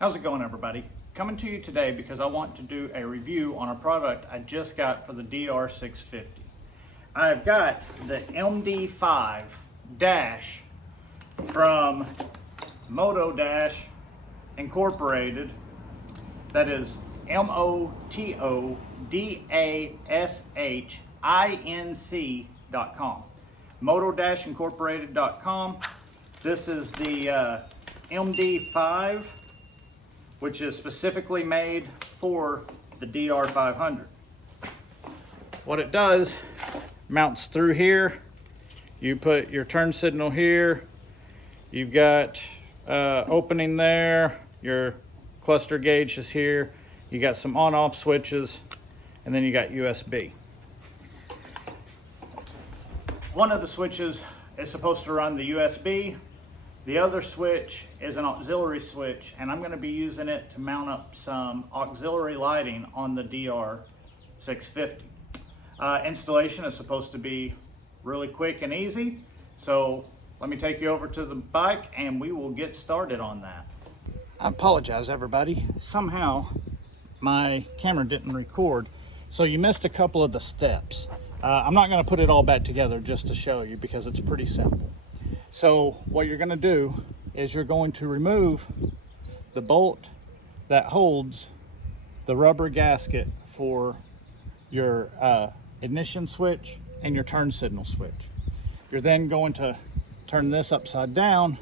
How's it going, everybody? Coming to you today because I want to do a review on a product I just got for the DR650. I've got the MD5 Dash from Moto Dash Incorporated. That is MOTODASHINC.com. Moto-incorporated.com. This is the MD5, which is specifically made for the DR500. What it does, mounts through here. You put your turn signal here. You've got opening there. Your cluster gauge is here. You got some on-off switches, and then you got USB. One of the switches is supposed to run the USB. The other switch is an auxiliary switch, and I'm going to be using it to mount up some auxiliary lighting on the DR650. Installation is supposed to be really quick and easy, so let me take you over to the bike and we will get started on that. I apologize, everybody. Somehow my camera didn't record, so you missed a couple of the steps. I'm not going to put it all back together just to show you because it's pretty simple. So what you're going to do is you're going to remove the bolt that holds the rubber gasket for your ignition switch and your turn signal switch. You're then going to turn this upside down.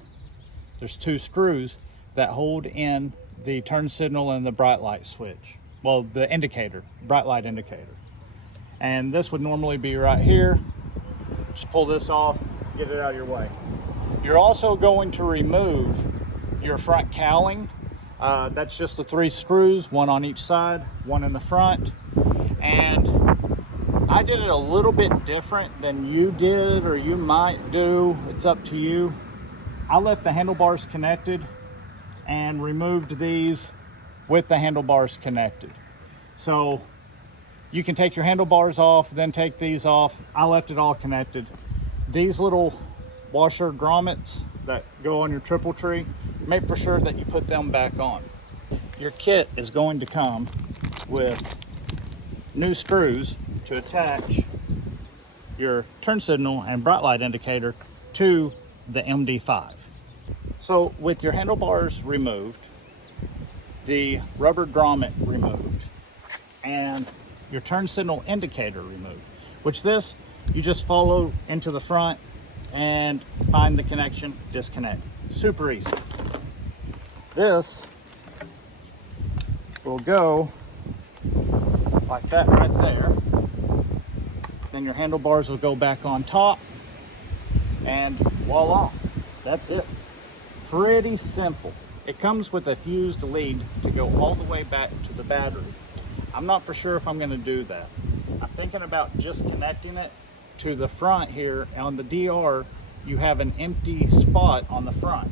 There's two screws that hold in the turn signal and the bright light switch. Well, the indicator, bright light indicator. And this would normally be right here. Just pull this off, get it out of your way. You're also going to remove your front cowling. That's just the 3 screws, one on each side, one in the front. And I did it a little bit different than you did or you might do. It's up to you. I left the handlebars connected and removed these with the handlebars connected. So you can take your handlebars off, then take these off. I left it all connected. These little washer grommets that go on your triple tree, make for sure that you put them back on. Your kit is going to come with new screws to attach your turn signal and bright light indicator to the MD5. So with your handlebars removed, the rubber grommet removed, and your turn signal indicator removed, which this you just follow into the front and find the connection, disconnect. Super easy. This will go like that right there. Then your handlebars will go back on top, and voila, that's it. Pretty simple. It comes with a fused lead to go all the way back to the battery. I'm not for sure if I'm going to do that. I'm thinking about just connecting it to the front here. On the DR, you have an empty spot on the front.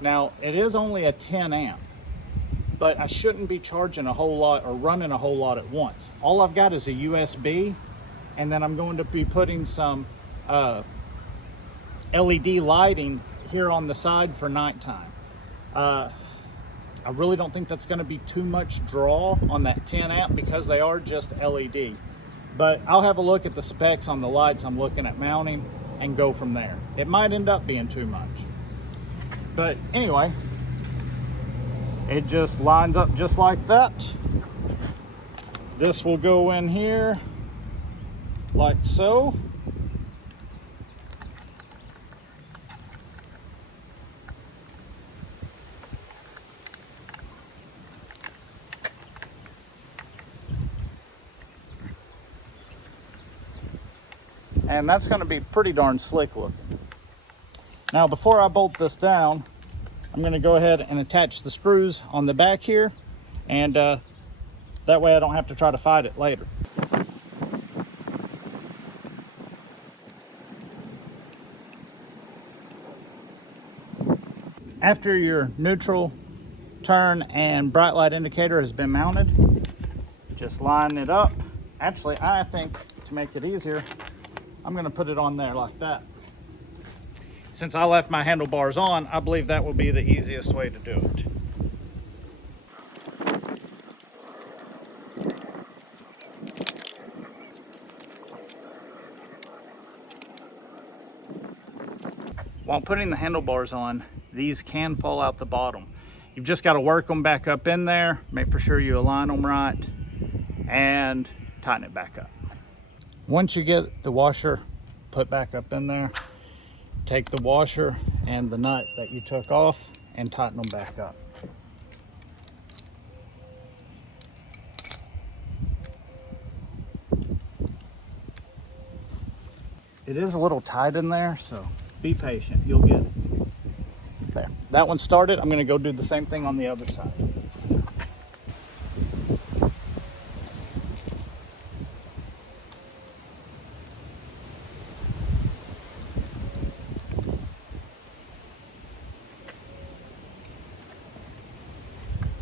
Now, it is only a 10 amp, but I shouldn't be charging a whole lot or running a whole lot at once. All I've got is a USB, and then I'm going to be putting some LED lighting here on the side for nighttime. I really don't think that's going to be too much draw on that 10 amp because they are just LED. But I'll have a look at the specs on the lights I'm looking at mounting and go from there. It might end up being too much. But anyway, it just lines up just like that. This will go in here like so. And that's going to be pretty darn slick looking. Now, before I bolt this down, I'm going to go ahead and attach the screws on the back here, and that way I don't have to try to fight it later. After your neutral, turn, and bright light indicator has been mounted, just line it up. Actually, I think to make it easier, I'm going to put it on there like that. Since I left my handlebars on, I believe that will be the easiest way to do it. while putting the handlebars on, these can fall out the bottom. You've just got to work them back up in there, make for sure you align them right, and tighten it back up. Once you get the washer put back up in there, take the washer and the nut that you took off and tighten them back up. It is a little tight in there, so be patient, you'll get it. There, that one started. I'm gonna go do the same thing on the other side.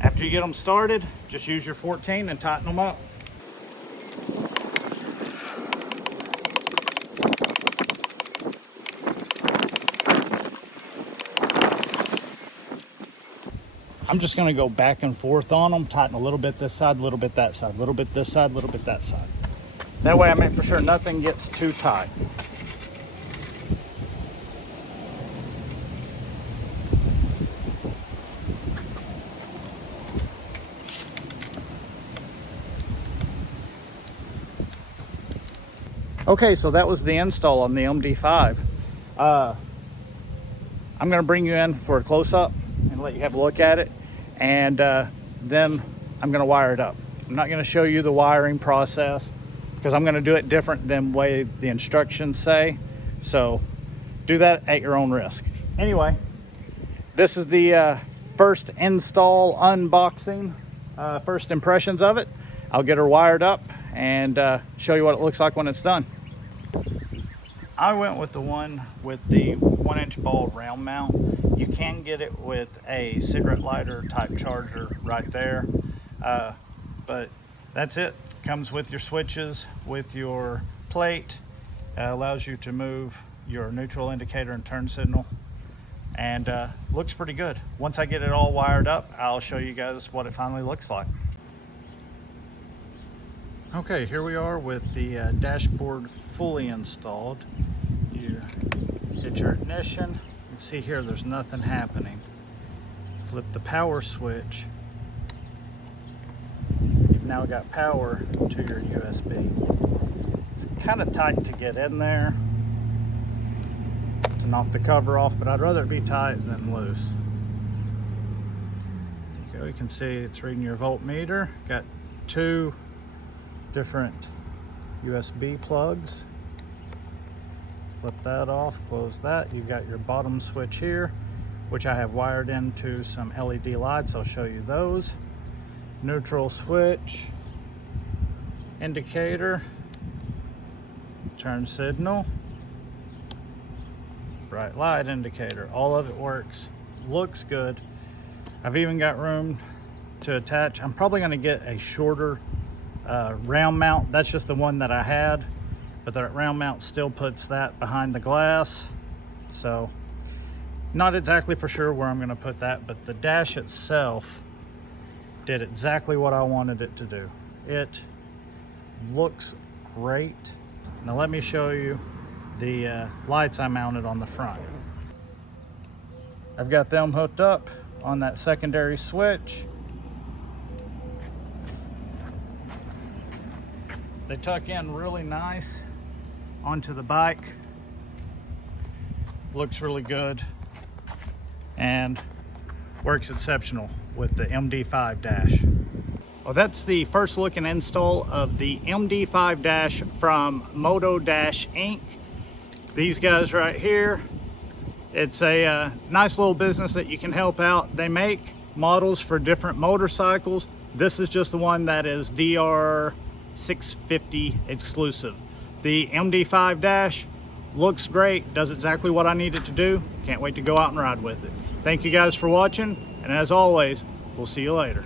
After you get them started, just use your 14 and tighten them up. I'm just going to go back and forth on them, tighten a little bit this side, a little bit that side, a little bit this side, a little bit that side. That way I make for sure nothing gets too tight. Okay, so that was the install on the MD5. I'm going to bring you in for a close-up and let you have a look at it, and then I'm going to wire it up. I'm not going to show you the wiring process because I'm going to do it different than the way the instructions say, so do that at your own risk. Anyway, this is the first install unboxing, first impressions of it. I'll get her wired up and show you what it looks like when it's done. I went with the one with the 1-inch ball round mount. You can get it with a cigarette lighter type charger right there, but that's it. Comes with your switches, with your plate, allows you to move your neutral indicator and turn signal, and looks pretty good. Once I get it all wired up, I'll show you guys what it finally looks like. Okay, here we are with the dashboard fully installed. You hit your ignition. You can see here there's nothing happening. Flip the power switch. You've now got power to your USB. It's kind of tight to get in there to knock the cover off, but I'd rather it be tight than loose. There you go, you can see it's reading your voltmeter. Got two different USB plugs. Flip that off, close that. You've got your bottom switch here, which I have wired into some LED lights. I'll show you those. Neutral switch, indicator, turn signal, bright light indicator. All of it works, looks good. I've even got room to attach. I'm probably gonna get a shorter round mount. That's just the one that I had, but that round mount still puts that behind the glass, so not exactly for sure where I'm going to put that, but the dash itself did exactly what I wanted it to do. It looks great. Now let me show you the lights I mounted on the front. I've got them hooked up on that secondary switch. They tuck in really nice onto the bike. Looks really good and works exceptional with the MD5 Dash. Well, that's the first look and install of the MD5 Dash from Moto Dash Inc. These guys right here, it's a nice little business that you can help out. They make models for different motorcycles. This is just the one that is DR650 exclusive. The MD5 Dash looks great, does exactly what I need it to do. Can't wait to go out and ride with it. Thank you guys for watching, and as always, we'll see you later.